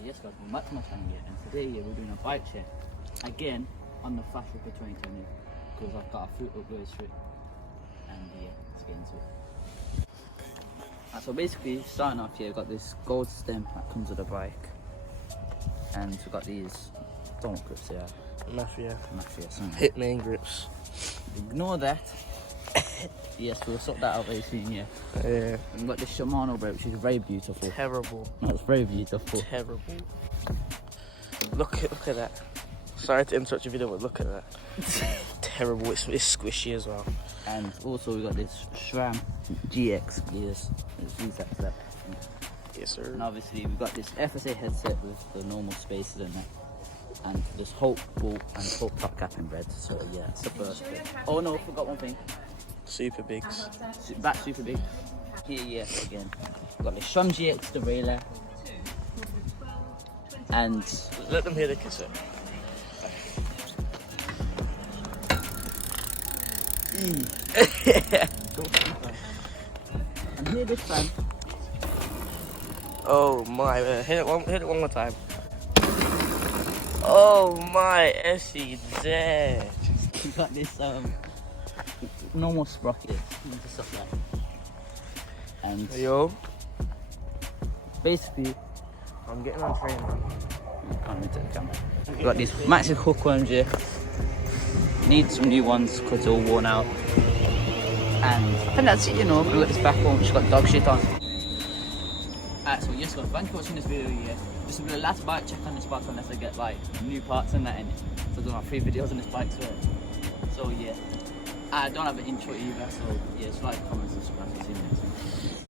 Yes guys, we're back to my channel here, and today we're doing a bike share again on the Flash Ripper 2020 because I've got a foot upgrade strip, and yeah, let's get into it. So basically, starting off here, we've got this gold stem that comes with the bike, and we've got these donut grips here. Mafia. Something. Hitman grips. Ignore that. Yes, we'll sort that out very soon, yeah. Yeah. We've got this Shimano brake, which is very beautiful. Terrible. No, it's very beautiful. Terrible. Look at that. Sorry to interrupt your video, but look at that. Terrible. It's squishy as well. And also we got this SRAM GX gears. It's that. Yes, sir. And obviously we've got this FSA headset with the normal spaces in there. And this Hope bolt and Hope top cap in red. So yeah, it's the first bit. Oh no, forgot one thing. Super bigs. Back super big. Here, yeah, again. We've got the SRAM GX derailleur. And Let them hear the cassette. and here this fan. Oh my! Hit it one more time. Oh my! SEZ. We got this normal sprocket. Just stuff like. And Yo. basically, I'm getting on train. can't into the camera. We got these massive hook ones here. Need some new ones because they're all worn out. And I think that's it, you know. We got this back one which got dog shit on. Alright, so yes guys, thank you for watching this video here. This will be the last bike check on this bike unless I get like new parts and that in it. So I've done like 3 videos on this bike so yeah. I don't have an intro either, so yeah, just like, comment, subscribe, see you next time.